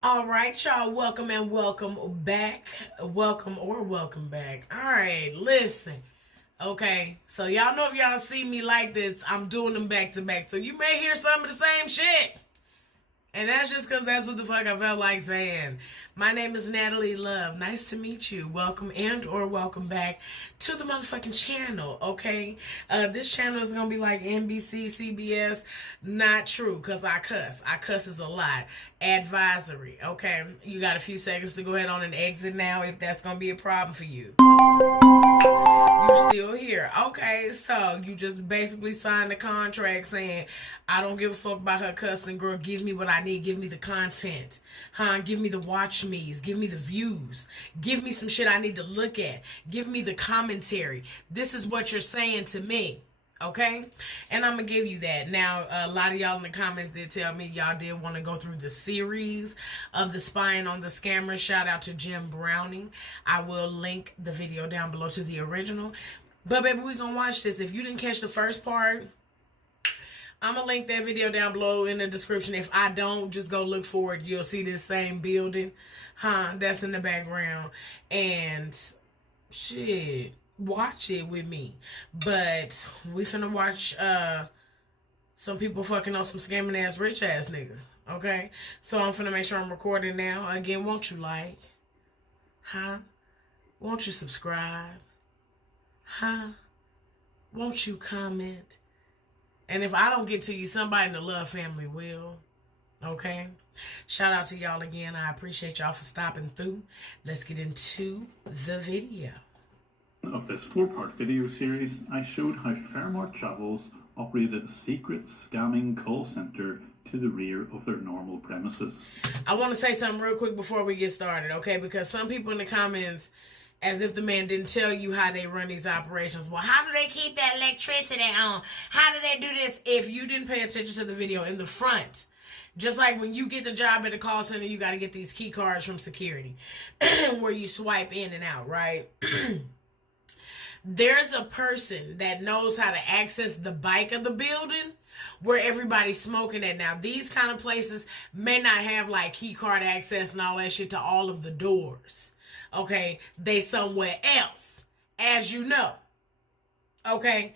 All right, y'all. Welcome and welcome back. Welcome back. All right, listen. Okay, so y'all know if y'all see me like this, I'm doing them back to back. So you may hear some of the same shit. And that's just because that's what the fuck I felt like saying. My name is Natalie Love. Nice to meet you. Welcome and or welcome back to the motherfucking channel, okay? This channel is going to be like NBC, CBS. Not true, because I cuss. I cuss is a lot. Advisory, okay? You got a few seconds to go ahead on and exit now if that's going to be a problem for you. You still here. Okay, so you just basically signed the contract saying, I don't give a fuck about her cussing, girl. Give me what I need. Give me the content. Give me the watch me's. Give me the views. Give me some shit I need to look at. Give me the commentary. This is what you're saying to me. Okay? And I'm going to give you that. Now, a lot of y'all in the comments did tell me y'all did want to go through the series of the spying on the scammers. Shout out to Jim Browning. I will link the video down below to the original. But, baby, we're going to watch this. If you didn't catch the first part, I'm going to link that video down below in the description. If I don't, just go look for it. You'll see this same building. That's in the background. And, shit, watch it with me. But we finna watch some people fucking on some scamming ass rich ass niggas. Okay? So I'm finna make sure I'm recording now. Again, won't you like? Won't you subscribe? Won't you comment? And if I don't get to you, somebody in the Love family will. Okay? Shout out to y'all again. I appreciate y'all for stopping through. Let's get into the video. Of this 4-part video series, I showed how Fairmark Travels operated a secret scamming call center to the rear of their normal premises. I want to say something real quick before we get started, okay? Because some people in the comments, as if the man didn't tell you how they run these operations. Well, how do they keep that electricity on? How do they do this? If you didn't pay attention to the video in the front, just like when you get the job at the call center, you got to get these key cards from security where you swipe in and out, right? There's a person that knows how to access the back of the building where everybody's smoking at. Now, these kind of places may not have like key card access and all that shit to all of the doors. Okay, they somewhere else, as you know. Okay,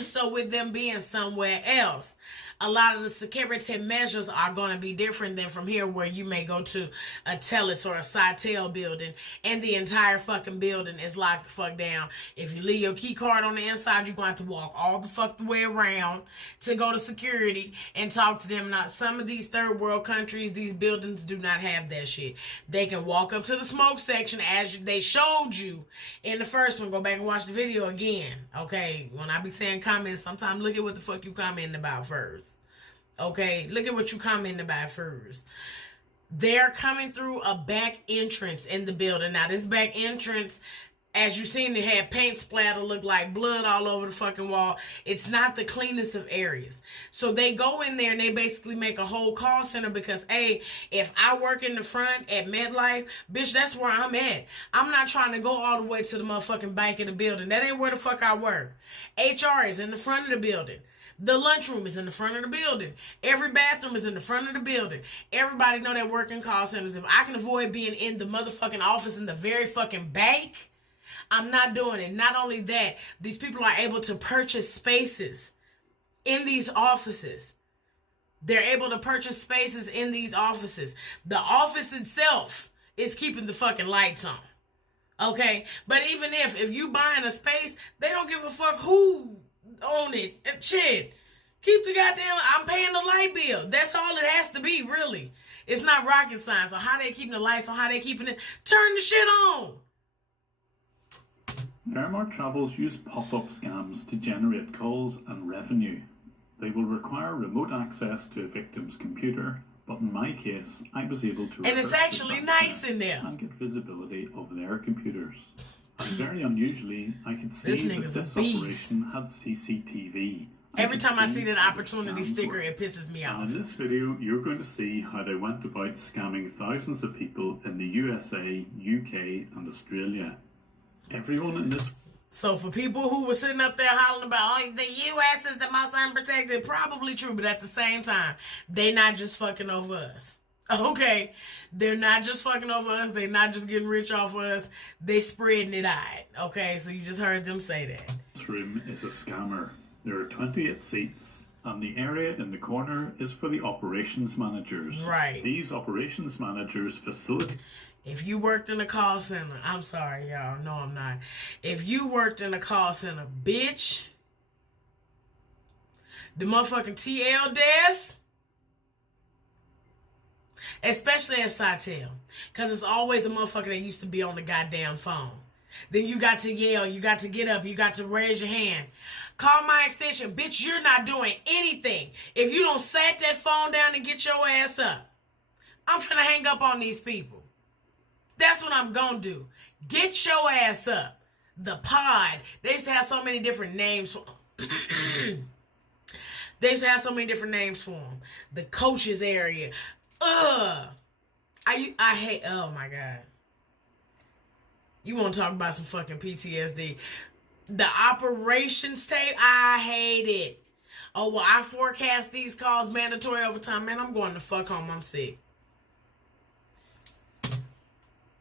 so with them being somewhere else, a lot of the security measures are going to be different than from here where you may go to a Telus or a Sitel building and the entire fucking building is locked the fuck down. If you leave your key card on the inside, you're going to have to walk all the fuck the way around to go to security and talk to them. Now, some of these third world countries, these buildings do not have that shit. They can walk up to the smoke section as they showed you in the first one. Go back and watch the video again. Okay, when I be saying comments, sometimes look at what the fuck you commenting about first. Okay, look at what you commenting about first. They're coming through a back entrance in the building. Now, this back entrance, as you seen, it had paint splatter, look like blood all over the fucking wall. It's not the cleanest of areas. So they go in there and they basically make a whole call center because, hey, if I work in the front at MedLife, bitch, that's where I'm at. I'm not trying to go all the way to the motherfucking back of the building. That ain't where the fuck I work. HR is in the front of the building. The lunchroom is in the front of the building. Every bathroom is in the front of the building. Everybody know that work in call centers. If I can avoid being in the motherfucking office in the very fucking back, I'm not doing it. Not only that, these people are able to purchase spaces in these offices. They're able to purchase spaces in these offices. The office itself is keeping the fucking lights on. Okay? But even if you buying a space, they don't give a fuck who own it. Shit. Keep the goddamn, I'm paying the light bill. That's all it has to be, really. It's not rocket science. So how they keeping the lights on, how they keeping it, turn the shit on. Fairmark Travels use pop-up scams to generate calls and revenue. They will require remote access to a victim's computer, but in my case, I was able to and it's actually nice in there and get visibility of their computers. And very unusually, I could see that this beast. operation had CCTV. Every time I see that opportunity sticker, it pisses me off. And in this video, you're going to see how they went about scamming thousands of people in the USA, UK, and Australia. Everyone in this... So for people who were sitting up there hollering about, oh, the U.S. is the most unprotected, probably true, but at the same time, they not just fucking over us. Okay, they're not just fucking over us. They're not just getting rich off of us. They spreading it out. Okay, so you just heard them say that. This room is a scammer. There are 28 seats, and the area in the corner is for the operations managers. Right. These operations managers facilitate. If you worked in a call center, I'm sorry, y'all. No, I'm not. If you worked in a call center, bitch, the motherfucking TL desk, especially at Sitel, because it's always a motherfucker that used to be on the goddamn phone. Then you got to yell, you got to get up, you got to raise your hand. Call my extension. Bitch, you're not doing anything. If you don't set that phone down and get your ass up, I'm finna hang up on these people. That's what I'm gonna do. Get your ass up. The pod. They used to have so many different names. They used to have so many different names for them. The coaches area. I hate. Oh my god. You want to talk about some fucking PTSD? The operations tape. I hate it. Oh well, I forecast these calls mandatory overtime. Man, I'm going to fuck home. I'm sick.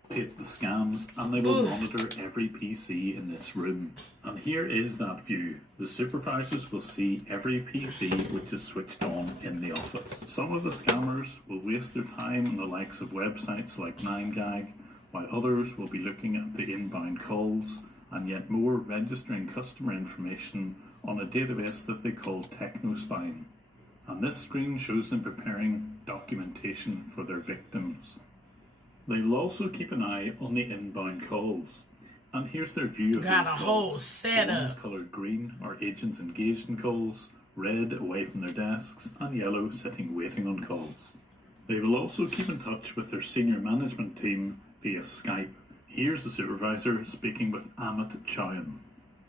The scams, and they will monitor every PC in this room. And here is that view. The supervisors will see every PC which is switched on in the office. Some of the scammers will waste their time on the likes of websites like 9gag, while others will be looking at the inbound calls, and yet more registering customer information on a database that they call TechnoSpying. And this screen shows them preparing documentation for their victims. They will also keep an eye on the inbound calls. And here's their view of Got these a calls. whole setup. One is coloured green are agents engaged in calls, red away from their desks, and yellow sitting waiting on calls. They will also keep in touch with their senior management team via Skype. Here's the supervisor speaking with Amit Chauhan.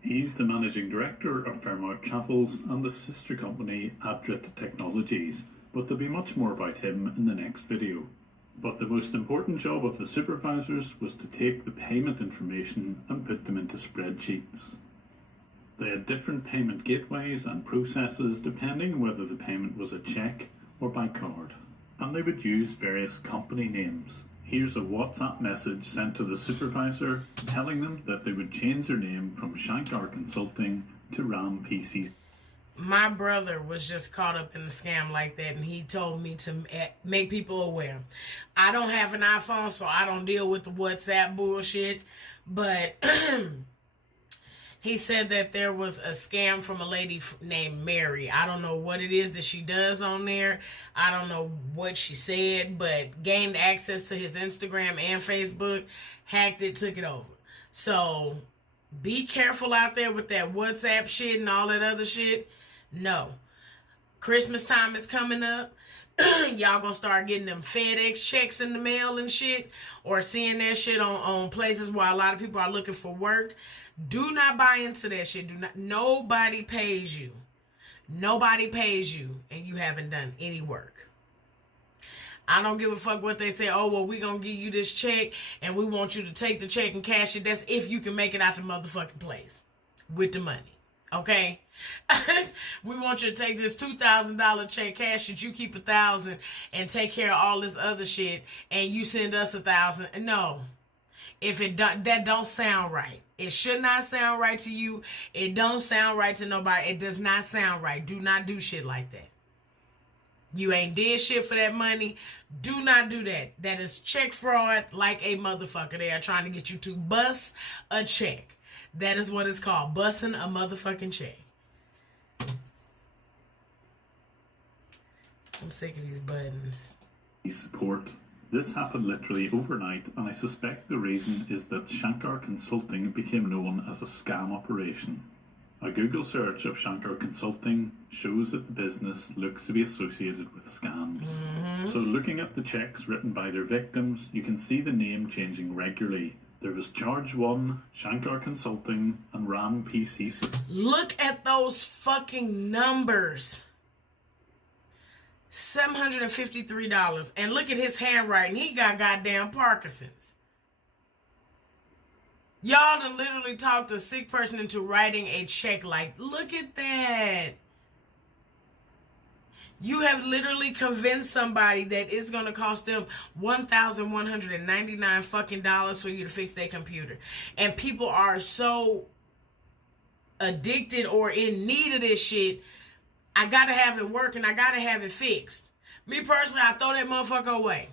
He's the managing director of Fairmark Chapels and the sister company Advert Technologies, but there'll be much more about him in the next video. But the most important job of the supervisors was to take the payment information and put them into spreadsheets. They had different payment gateways and processes depending on whether the payment was a cheque or by card. And they would use various company names. Here's a WhatsApp message sent to the supervisor telling them that they would change their name from Shankar Consulting to RAM PC. My brother was just caught up in the scam like that, and he told me to make people aware. I don't have an iPhone, so I don't deal with the WhatsApp bullshit, but he said that there was a scam from a lady named Mary. I don't know what it is that she does on there. I don't know what she said, but gained access to his Instagram and Facebook, hacked it, took it over. So be careful out there with that WhatsApp shit and all that other shit. No. Christmas time is coming up. Y'all gonna start getting them FedEx checks in the mail and shit, or seeing that shit on places where a lot of people are looking for work. Do not buy into that shit. Nobody pays you. Nobody pays you, and you haven't done any work. I don't give a fuck what they say. Oh, well, we gonna give you this check, and we want you to take the check and cash it. That's if you can make it out the motherfucking place with the money. Okay? We want you to take this $2,000 check, cash it, you keep $1,000, and take care of all this other shit, and you send us $1,000. No. If that don't sound right. It should not sound right to you. It don't sound right to nobody. It does not sound right. Do not do shit like that. You ain't did shit for that money. Do not do that. That is check fraud like a motherfucker. They are trying to get you to bust a check. That is what it's called. Busting a motherfucking check. I'm sick of these buttons. Support. This happened literally overnight, and I suspect the reason is that Shankar Consulting became known as a scam operation. A Google search of Shankar Consulting shows that the business looks to be associated with scams. So looking at the checks written by their victims, you can see the name changing regularly. There was Charge 1, Shankar Consulting, and RAM PC. Look at those fucking numbers. $753. And look at his handwriting. He got goddamn Parkinson's. Y'all done literally talked a sick person into writing a check. Like, look at that. You have literally convinced somebody that it's going to cost them $1,199 fucking dollars for you to fix their computer. And people are so addicted or in need of this shit. I got to have it working. I got to have it fixed. Me personally, I throw that motherfucker away.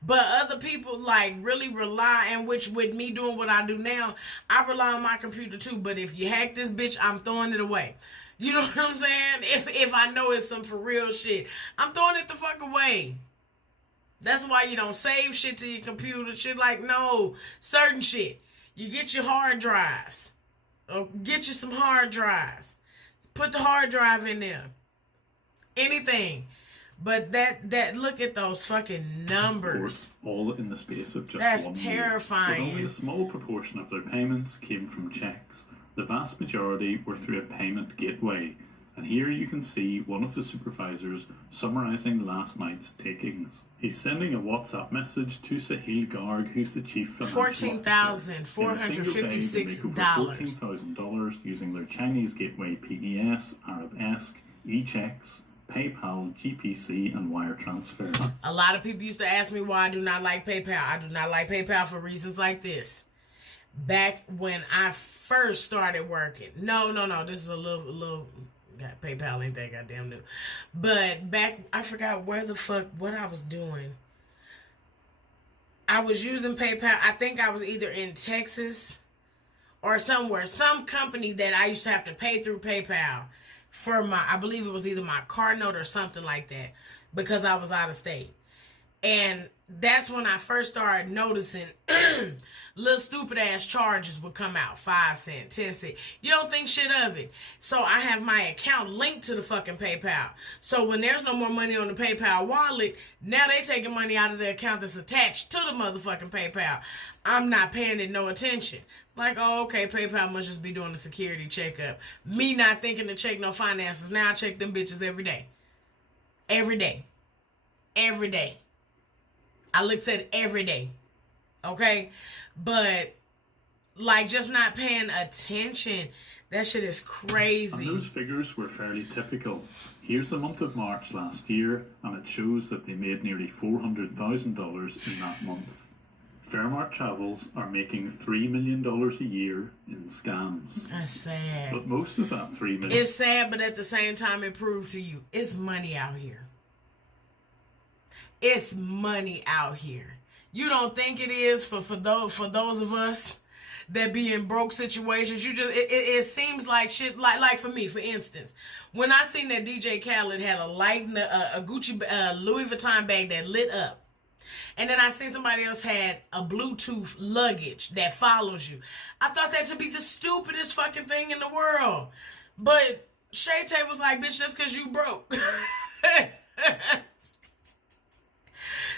But other people like really rely, and which with me doing what I do now, I rely on my computer too. But if you hack this bitch, I'm throwing it away. You know what I'm saying? If I know it's some for real shit, I'm throwing it the fuck away. That's why you don't save shit to your computer. Shit like, no, certain shit. You get your hard drives. Or get you some hard drives. Put the hard drive in there. Anything. But that look at those fucking numbers. Of course, all in the space of just That's 1 year. terrifying. But only a small proportion of their payments came from checks. The vast majority were through a payment gateway. And here you can see one of the supervisors summarising last night's takings. He's sending a WhatsApp message to Sahil Garg, who's the chief financial officer. $14,456. $14,000 using their Chinese gateway PES, Arabesque, eChecks, PayPal, GPC, and wire transfer. A lot of people used to ask me why I do not like PayPal. I do not like PayPal for reasons like this. Back when I first started working. No. This is a little God, PayPal ain't that goddamn new. But back, I forgot what I was doing. I was using PayPal. I think I was either in Texas or somewhere. Some company that I used to have to pay through PayPal for I believe it was either my car note or something like that, because I was out of state. And that's when I first started noticing little stupid ass charges would come out. 5 cents, 10 cents. You don't think shit of it. So I have my account linked to the fucking PayPal. So when there's no more money on the PayPal wallet, now they taking money out of the account that's attached to the motherfucking PayPal. I'm not paying it no attention. Like, oh, okay, PayPal must just be doing the security checkup. Me not thinking to check no finances. Now I check them bitches every day. Every day. Every day. I looked at it every day. Okay? But, like, just not paying attention. That shit is crazy. And those figures were fairly typical. Here's the month of March last year, and it shows that they made nearly $400,000 in that month. Fairmark Travels are making $3 million a year in scams. That's sad. But most of that $3 million... It's sad, but at the same time, it proved to you, it's money out here. It's money out here. You don't think it is for those of us that be in broke situations. You just it seems like shit. Like for me, for instance, when I seen that DJ Khaled had a Gucci Louis Vuitton bag that lit up, and then I seen somebody else had a Bluetooth luggage that follows you, I thought that to be the stupidest fucking thing in the world. But Shay Tay was like, bitch, that's because you broke.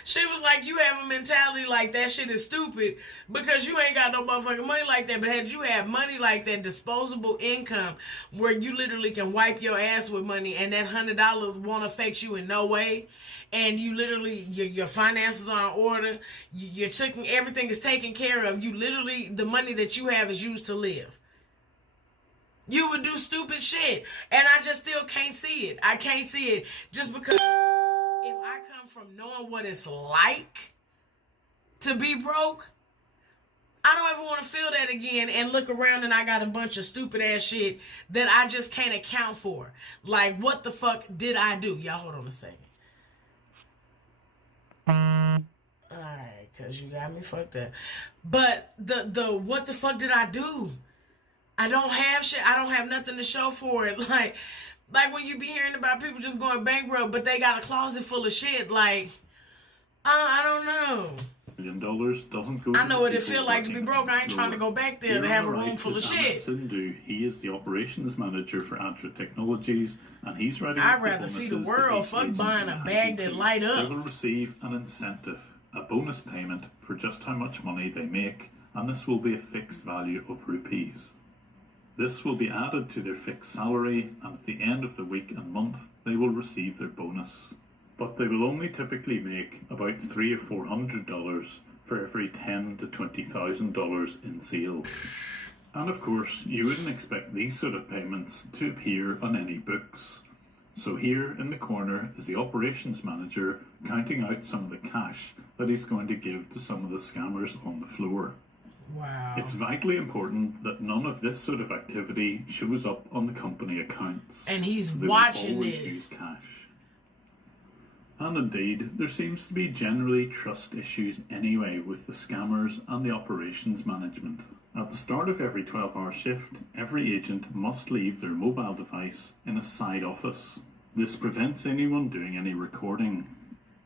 She was like, you have a mentality like that shit is stupid because you ain't got no motherfucking money like that. But had you have money like that, disposable income, where you literally can wipe your ass with money and that $100 won't affect you in no way, and you literally, your finances are in order, everything is taken care of, you literally, the money that you have is used to live. You would do stupid shit. And I just still can't see it. I can't see it just because... If I come from knowing what it's like to be broke, I don't ever want to feel that again and look around and I got a bunch of stupid ass shit that I just can't account for. Like, what the fuck did I do? Y'all hold on a second. Alright, because you got me fucked up. But the what the fuck did I do? I don't have shit. I don't have nothing to show for it. Like when you be hearing about people just going bankrupt, but they got a closet full of shit. Like, I don't know. $1 million doesn't go. I know what it feel like to be broke. I ain't trying to go back there to have a room full of shit. Sindhu. He is the operations manager for Adra Technologies, and he's ready. I'd rather see the world. Fuck buying a bag that light up. They will receive an incentive, a bonus payment for just how much money they make, and this will be a fixed value of rupees. This will be added to their fixed salary, and at the end of the week and month, they will receive their bonus. But they will only typically make about $300 or $400 for every $10,000 to $20,000 in sales. And of course, you wouldn't expect these sort of payments to appear on any books. So here in the corner is the operations manager counting out some of the cash that he's going to give to some of the scammers on the floor. Wow. It's vitally important that none of this sort of activity shows up on the company accounts. And he's They watching will always this. use cash. And indeed, there seems to be generally trust issues anyway with the scammers and the operations management. At the start of every 12-hour shift, every agent must leave their mobile device in a side office. This prevents anyone doing any recording.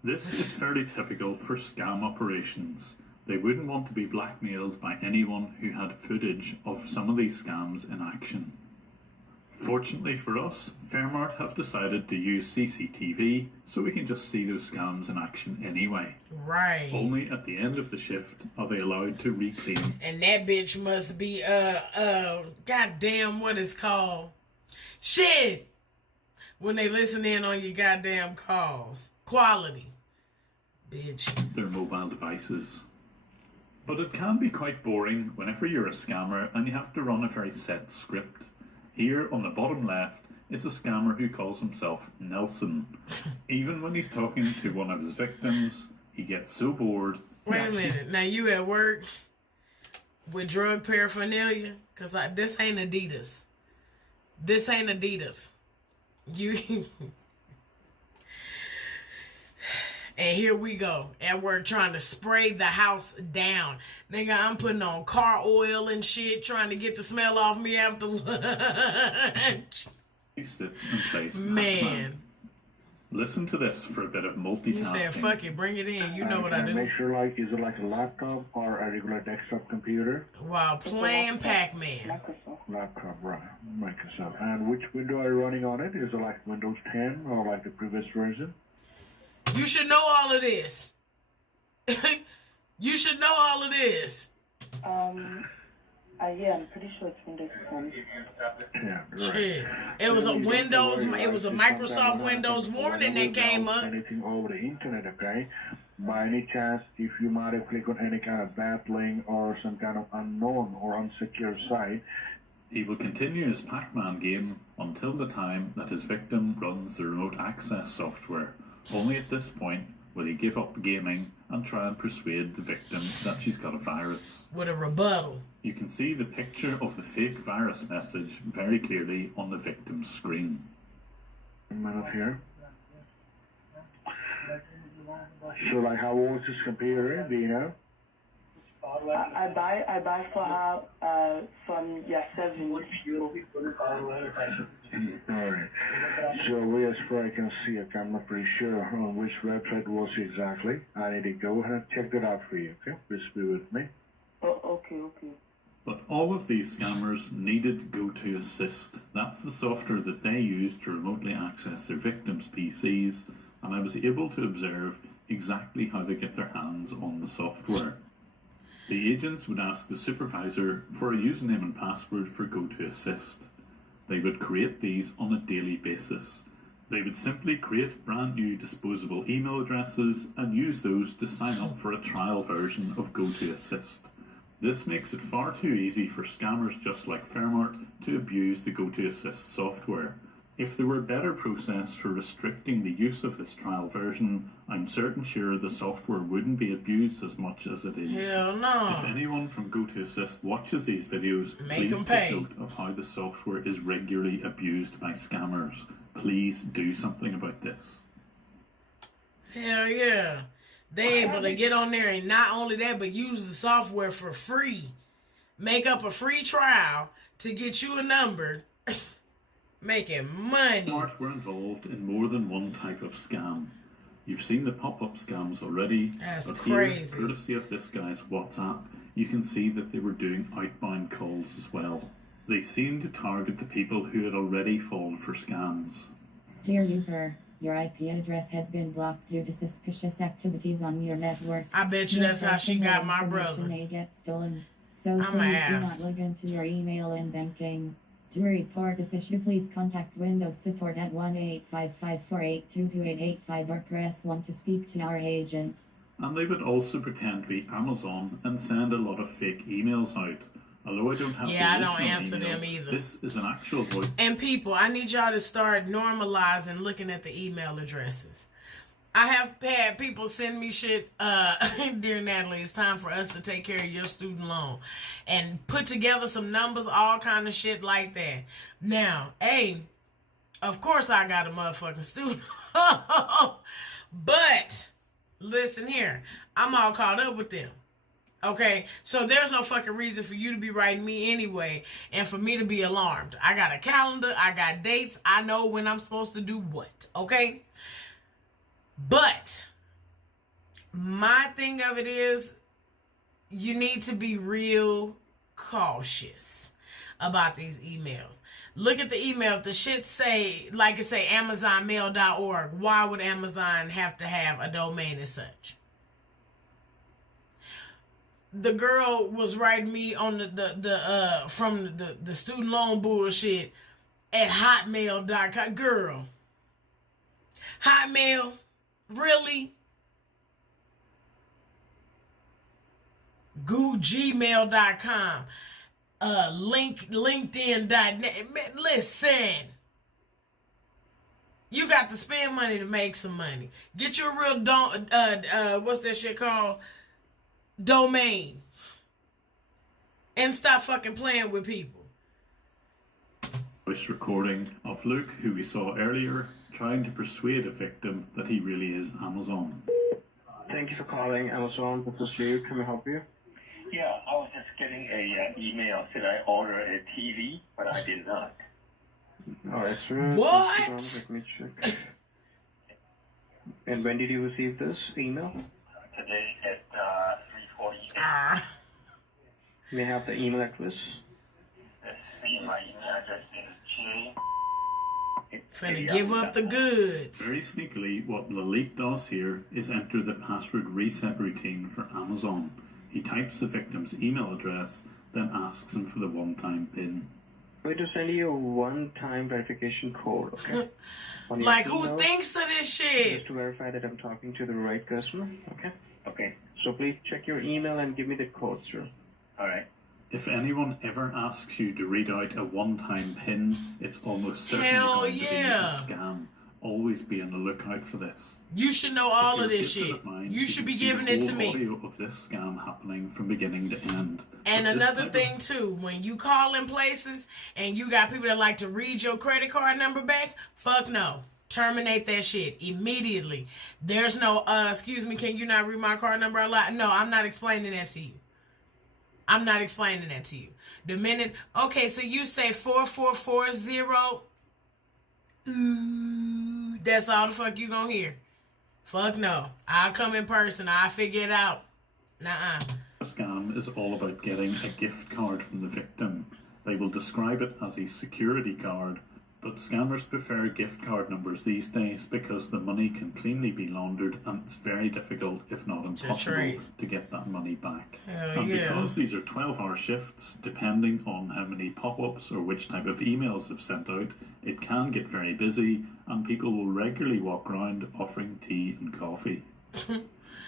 This is fairly typical for scam operations. They wouldn't want to be blackmailed by anyone who had footage of some of these scams in action. Fortunately for us, Fairmark have decided to use CCTV so we can just see those scams in action anyway. Right. Only at the end of the shift are they allowed to reclaim. And that bitch must be, goddamn, what it's called? Shit! When they listen in on your goddamn calls. Quality. Bitch. Their mobile devices. But it can be quite boring whenever you're a scammer and you have to run a very set script. Here on the bottom left is a scammer who calls himself Nelson. Even when he's talking to one of his victims, he gets so bored. Wait a minute. Now you at work with drug paraphernalia? Because this ain't Adidas. This ain't Adidas. You... And here we go, at work trying to spray the house down. Nigga, I'm putting on car oil and shit, trying to get the smell off me after lunch. He sits and plays Man. Pac-Man. Listen to this for a bit of multitasking. He said, fuck it, bring it in. You know what I do. Make sure, like, is it like a laptop or a regular desktop computer? While playing Pac-Man. Laptop, right. Microsoft. And which window are you running on it? Is it like Windows 10 or like the previous version? You should know all of this. You should know all of this. Yeah, I'm pretty sure it's Windows 10. Yeah, right. Shit. It was a Windows, it was a Microsoft Windows warning that came up. Anything over the internet, okay? By any chance, if you might have clicked on any kind of bad link or some kind of unknown or unsecure site, He will continue his Pac-Man game until the time that his victim runs the remote access software. Only at this point will he give up gaming and try and persuade the victim that she's got a virus. With a rebuttal. You can see the picture of the fake virus message very clearly on the victim's screen. a minute here. So, like, how old is this computer? Do you know? I buy for her from 7 years ago. Alright. So, we as far as I can see it, I'm not pretty sure on which website was exactly. I need to go ahead and check that out for you, okay? Please be with me. Oh, okay. But all of these scammers needed GoToAssist. That's the software that they use to remotely access their victims' PCs, and I was able to observe exactly how they get their hands on the software. The agents would ask the supervisor for a username and password for GoToAssist. They would create these on a daily basis. They would simply create brand new disposable email addresses and use those to sign up for a trial version of GoToAssist. This makes it far too easy for scammers just like Fairmark to abuse the GoToAssist software. If there were a better process for restricting the use of this trial version, I'm certain sure the software wouldn't be abused as much as it is. Hell no. If anyone from GoToAssist watches these videos, Make please them take pay. note of how the software is regularly abused by scammers. Please do something about this. Hell yeah. They able to get on there and not only that, but use the software for free. Make up a free trial to get you a number. Making money. Fairmark were involved in more than one type of scam. You've seen the pop-up scams already. That's but crazy. Here, courtesy of this guy's WhatsApp, you can see that they were doing outbound calls as well. They seemed to target the people who had already fallen for scams. Dear user, your IP address has been blocked due to suspicious activities on your network. I bet you Your that's how she personal got my information brother. may get stolen, so I'm please do ass. not log into your email and banking. To report this issue, please contact Windows Support at 1-855-482-2885 or press 1 to speak to our agent. And they would also pretend to be Amazon and send a lot of fake emails out. Although I don't have Yeah, I the don't original answer email, them either. this is an actual voice. And people, I need y'all to start normalizing looking at the email addresses. I have had people send me shit, dear Natalie, it's time for us to take care of your student loan. And put together some numbers, all kind of shit like that. Now, of course I got a motherfucking student loan. But, listen here, I'm all caught up with them. Okay, so there's no fucking reason for you to be writing me anyway and for me to be alarmed. I got a calendar, I got dates, I know when I'm supposed to do what, okay? But my thing of it is you need to be real cautious about these emails. Look at the email. If the shit say, like it say amazonmail.org, why would Amazon have to have a domain as such? The girl was writing me on from the student loan bullshit at hotmail.com. Girl, Hotmail, really? Gmail.com, LinkedIn.net. Listen, you got to spend money to make some money. Get your real what's that shit called? Domain. And stop fucking playing with people. Voice recording of Luke, who we saw earlier, trying to persuade a victim that he really is Amazon. Thank you for calling Amazon. This is Luke. Can I help you? Yeah, I was just getting a email said I ordered a TV, but I did not. Alright, sir. What? Let me check. And when did you receive this email? Today at 3:48. May I have the email address? Let's see, my email address is Finna give up the goods. Very sneakily, what Lalit does here is enter the password reset routine for Amazon. He types the victim's email address, then asks him for the one-time PIN. I'm going to send you a one-time verification code, okay? On your Like, who email, thinks of this shit? just to verify that I'm talking to the right customer, okay? Okay, So please check your email and give me the code, sir. all right. If anyone ever asks you to read out a one-time PIN, it's almost certainly Hell going to be a yeah. scam. Always be on the lookout for this. You should know all If of you're this gifted shit. at mine, You should can be see the giving it to whole me. audio of this scam happening from beginning to end. And But this another type thing too, when you call in places and you got people that like to read your credit card number back, fuck no. Terminate that shit immediately. There's no, excuse me, can you not read my card number a lot? No, I'm not explaining that to you. I'm not explaining that to you. The minute, okay, so you say 4440, ooh, that's all the fuck you gonna hear. Fuck no. I'll come in person. I'll figure it out. Nuh-uh. A scam is all about getting a gift card from the victim. They will describe it as a security card, but scammers prefer gift card numbers these days because the money can cleanly be laundered and it's very difficult, if not impossible, trace. to get that money back. Hell And yeah. because these are 12-hour shifts, depending on how many pop-ups or which type of emails have sent out, it can get very busy and people will regularly walk around offering tea and coffee.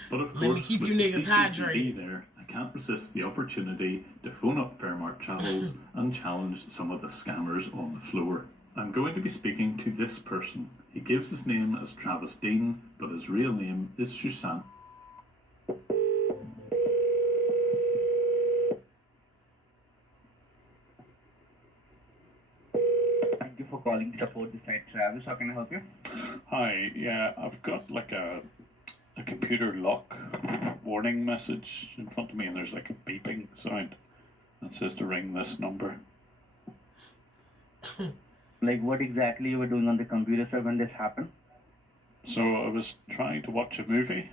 But of Let me course, keep with you the niggas CCTV hydrated. there, I can't resist the opportunity to phone up Fairmark channels and challenge some of the scammers on the floor. I'm going to be speaking to this person. He gives his name as Travis Dean, but his real name is Susan. Thank you for calling support this side, Travis. How can I help you? Hi, yeah, I've got like a computer lock warning message in front of me and there's like a beeping sound that says to ring this number. Like what exactly you were doing on the computer, sir, when this happened? So I was trying to watch a movie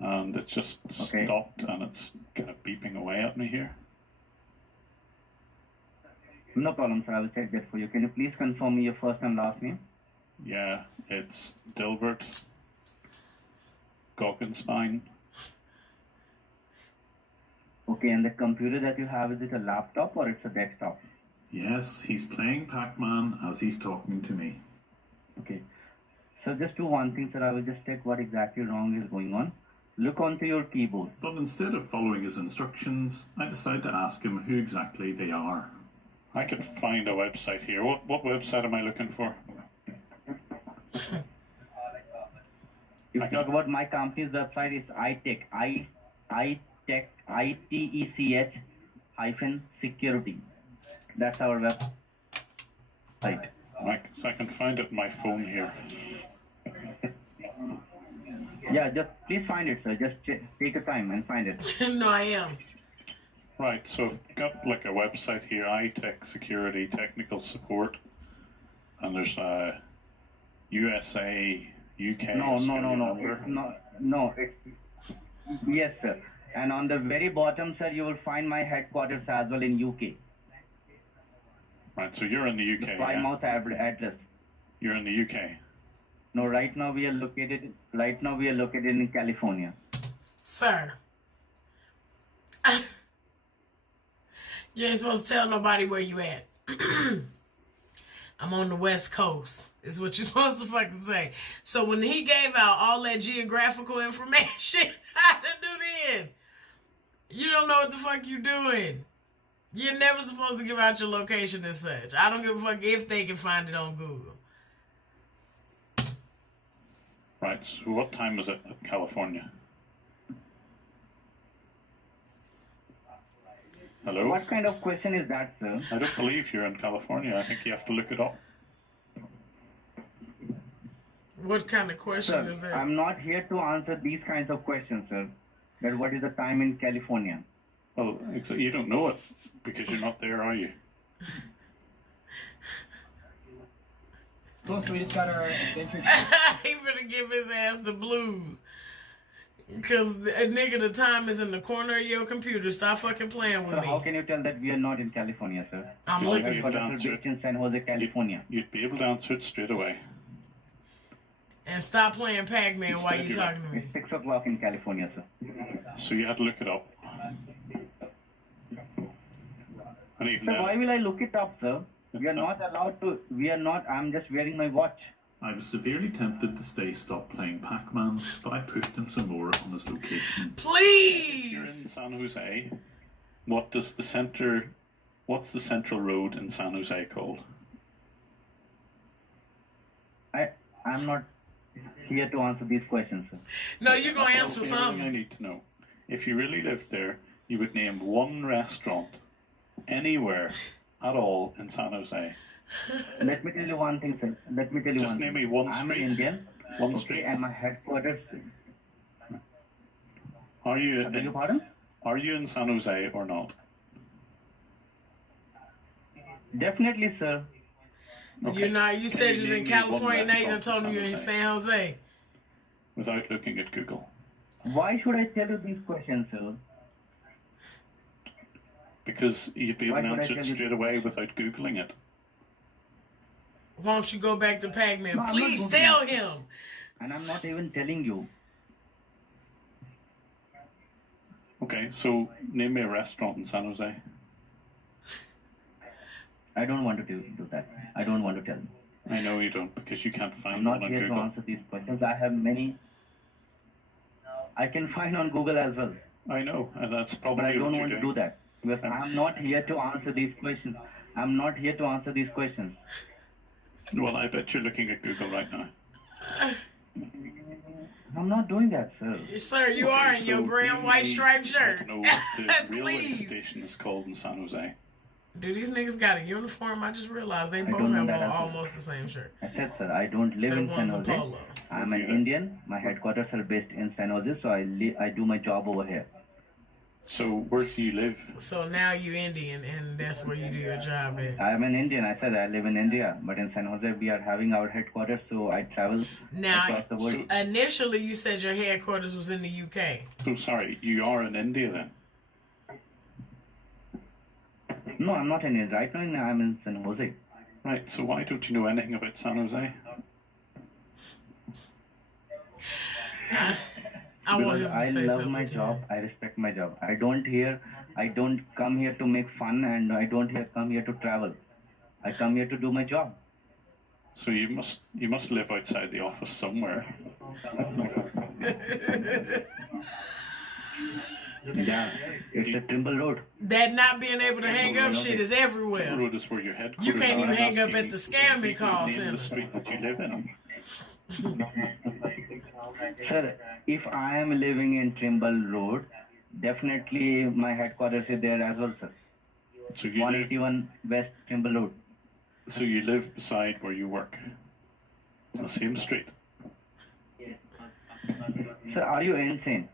and it's just Okay. stopped and it's kind of beeping away at me here. No problem, sir. I will check that for you. Can you please confirm me your first and last name? Yeah, it's Dilbert Goggenspine. Okay, and the computer that you have, is it a laptop or it's a desktop? Yes, he's playing Pac-Man as he's talking to me. Okay. So just do one thing, sir. I will just check what exactly wrong is going on. Look onto your keyboard. But instead of following his instructions, I decide to ask him who exactly they are. I could find a website here. What website am I looking for? If you talk about my company's website, it's iTech, iTech, ITECH hyphen security. That's our website. Right, so I can find it on my phone here. Yeah, just please find it, sir. Just take your time and find it. No, I am. Right, so I've got like a website here, iTech Security Technical Support, and there's USA, UK. No. Number. No. Yes, sir. And on the very bottom, sir, you will find my headquarters as well in UK. Right, so you're in the UK. Yeah? Plymouth address. You're in the UK. No, right now we are located in California. Sir. You ain't supposed to tell nobody where you at. I'm on the West Coast, is what you're supposed to fucking say. So when he gave out all that geographical information, how to do then? You don't know what the fuck you doing. You're never supposed to give out your location and such. I don't give a fuck if they can find it on Google. Right, so what time is it in California? Hello? What kind of question is that, sir? I don't believe you're in California. I think you have to look it up. What kind of question is Sir, that? I'm not here to answer these kinds of questions, sir. That what is the time in California? Well, you don't know it because you're not there, are you? Cool, so we just got our adventure. He gonna give his ass the blues. Because, nigga, the time is in the corner of your computer. Stop fucking playing with So me. how can you tell that we are not in California, sir? I'm Because looking. you'd Headquarters answer based it. in San Jose, California. You'd be able to answer it straight away. And stop playing Pac-Man while you talking to me. It's 6 o'clock in California, sir. So you had to look it up. And even So then, why will I look it up, sir? We are not allowed to. I'm just wearing my watch. I was severely tempted to stop playing Pac-Man, but I pushed him some more on his location. If you're Please! in San Jose, what's the central road in San Jose called? I'm not here to answer these questions, sir. No, you're going to answer Okay, everything I something. need to know. If you really lived there, you would name one restaurant anywhere at all in San Jose. Let me tell you one thing, sir. Just name me one I'm street. an Indian. One Okay, street. and my headquarters. Are you Beg your pardon? Are you in San Jose or not? Definitely, sir. Okay. You're not. You Can said you you was in name me one California. Now you done restaurant told me in you're in San San Jose. Without looking at Google. Why should I tell you these questions, sir? Because you'd be able Why to would I answer it tell you straight away without Googling it. Why don't you go back to Pac-Man? No, I'm not Please Googling tell it. him. And I'm not even telling you. Okay, so name me a restaurant in San Jose. I don't want to do that. I don't want to tell you. I know you don't because you can't I'm find not one on here to Google. answer these questions. I have many. I can find on Google as well. I know, and that's But probably I what don't you're want to doing. do that. Because I'm not here to answer these questions. I'm not here to answer these questions. Well, I bet you're looking at Google right now. I'm not doing that, sir. Sir, you are in your So grand name white me- striped I shirt. don't know what the railway Please. station is called in San Jose. Dude, these niggas got a uniform. I just realized they I both don't know have that on as well. almost the same shirt. I said, sir, I don't live Except in San one's a Jose. polo. I'm an Indian. My headquarters are based in San Jose, so I do my job over here. So where do you live? So now you Indian, and that's where you do your job at. I'm an Indian. I said I live in India, but in San Jose we are having our headquarters, so I travel Now, across the world. initially you said your headquarters was in the UK. So sorry, you are in India then? No, I'm not in India. Right now I'm in San Jose. Right, so why don't you know anything about San Jose? I want Because him to I say love something my to job. you. I respect my job. I don't come here to make fun, and I don't come here to travel. I come here to do my job. So you must live outside the office somewhere. Yeah, it's a Trimble Road. That not being able to hang up shit is Trimble everywhere. Road is where your headquarters You can't are. even I'm hang up asking at the you, scamming call name center. the street that you live in. Sir, if I am living in Trimble Road, definitely my headquarters is there as well, sir. So you live, 181 West Trimble Road. so you live beside where you work. The same street. Sir, are you insane?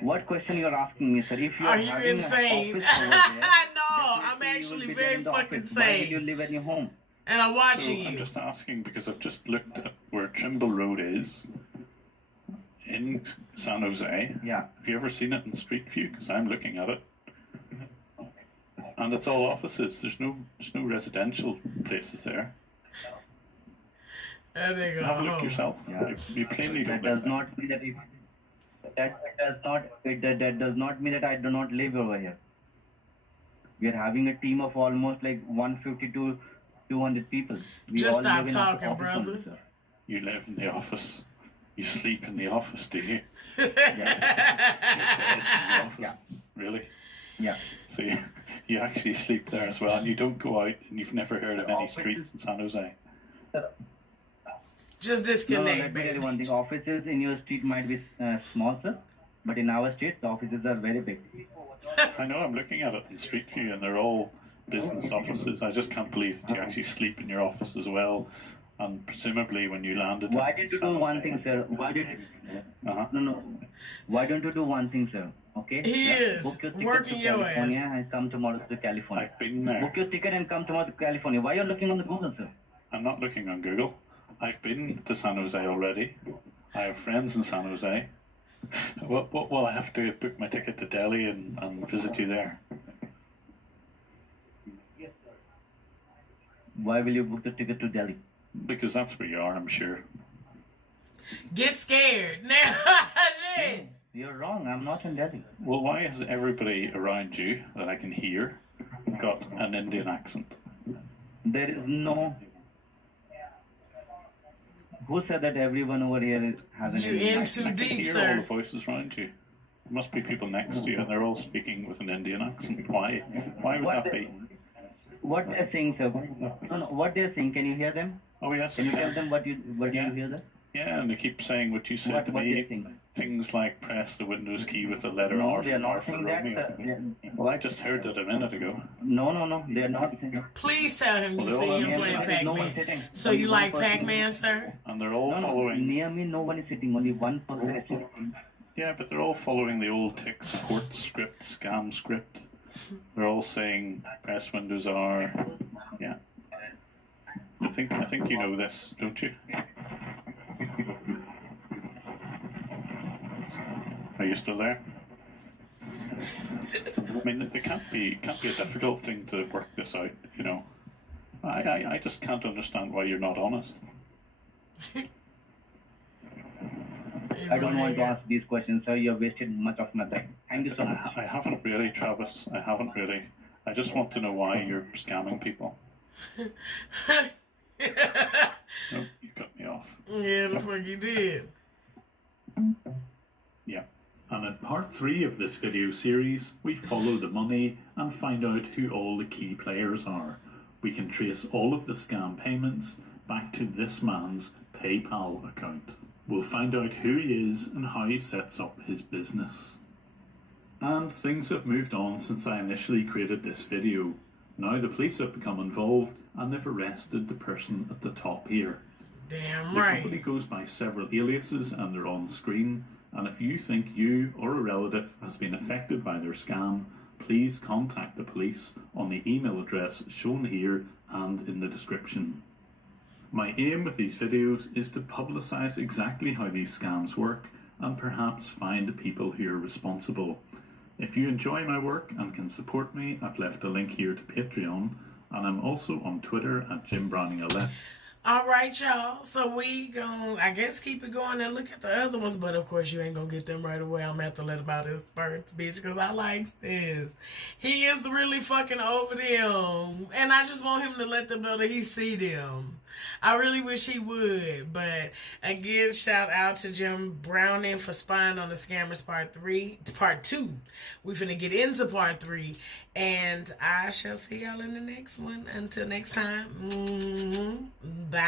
What question you are asking me, sir? If you Are are you having insane? an office over there, No, I'm definitely you will actually be very there in the fucking office. Why will you sane. live at your home? And I'm So watching I'm you. just asking because I've just looked at where Trimble Road is in San Jose. Yeah. Have you ever seen it in Street View? Because I'm looking at it, and it's all offices. There's no residential places there. That nigga Have a look home. yourself. Yeah. You plainly That don't live does there. not mean that if that does not mean that I do not live over here. We are having a team of almost like 150 to 200 people. We Just all stop live in talking, office brother. only, sir. You live in the office. You sleep in the office, do you? Yeah. Beds in the office. Really? Yeah. So you actually sleep there as well, and you don't go out, and you've never heard of any streets in San Jose. Just No, disconnect, let me tell you one baby. thing. Offices in your street might be small, sir, but in our street, the offices are very big. I know, I'm looking at it in Street View, and they're all business offices. I just can't believe that you actually sleep in your office as well. And presumably, when you landed, Why in did you San do one Jose- thing, sir? Why did Uh-huh. no? Why don't you do one thing, sir? Okay. He is Book your ticket working to your California and come tomorrow to California. I've been there. Book your ticket and come tomorrow to California. Why you're looking on the Google, sir? I'm not looking on Google. I've been to San Jose already. I have friends in San Jose. Well, I have to book my ticket to Delhi and visit you there. Why will you book the ticket to Delhi? Because that's where you are, I'm sure. Get scared. Now, shit. You're wrong. I'm not in Delhi. Well, why has everybody around you that I can hear got an Indian accent? There is no. Who said that everyone over here has an You Indian in accent? too I can deep, hear all the sir. voices around you. There must be people next to you, and they're all speaking with an Indian accent. Why? Why would that be? What they're saying, sir? No, what they're saying. Can you hear them? Oh yes, Can you I tell can. them what you hear them? Yeah, and they keep saying what you said to What they're me. saying? Things like press the Windows key with the letter No, R they are for, R not for saying that. Romeo. Well, I just heard that a minute ago. No, they are not saying. Please tell him you Well, see they're him all playing in- There is no one Pac-Man. sitting. So Only you one like person. Pac-Man, sir? And they're all No, following. near me, no one is sitting. Only one person is sitting. Yeah, but they're all following the old tech support script, scam script. They're all saying press Windows R. Yeah. I think you know this, don't you? Are you still there? I mean, it can't be a difficult thing to work this out, you know. I just can't understand why you're not honest. I don't want to ask these questions, sir. You have wasted much of my time. Thank you so much. I haven't really, Travis. I haven't really. I just want to know why you're scamming people. Nope, you cut me off. Yeah, the fuck you did. Yeah. And in part 3 of this video series, we follow the money and find out who all the key players are. We can trace all of the scam payments back to this man's PayPal account. We'll find out who he is and how he sets up his business. And things have moved on since I initially created this video. Now the police have become involved and they've arrested the person at the top here. Damn The right. company goes by several aliases and they're on screen, and if you think you or a relative has been affected by their scam, please contact the police on the email address shown here and in the description. My aim with these videos is to publicise exactly how these scams work and perhaps find the people who are responsible. If you enjoy my work and can support me, I've left a link here to Patreon, and I'm also on Twitter at JimBrowning11. All right, y'all. So we gon' I guess, keep it going and look at the other ones. But of course, you ain't gonna get them right away. I'm gonna have to let him out his first, bitch, because I like this. He is really fucking over them, and I just want him to let them know that he see them. I really wish he would. But again, shout out to Jim Browning for spying on the scammers part 2. We finna get into part 3, and I shall see y'all in the next one. Until next time, bye.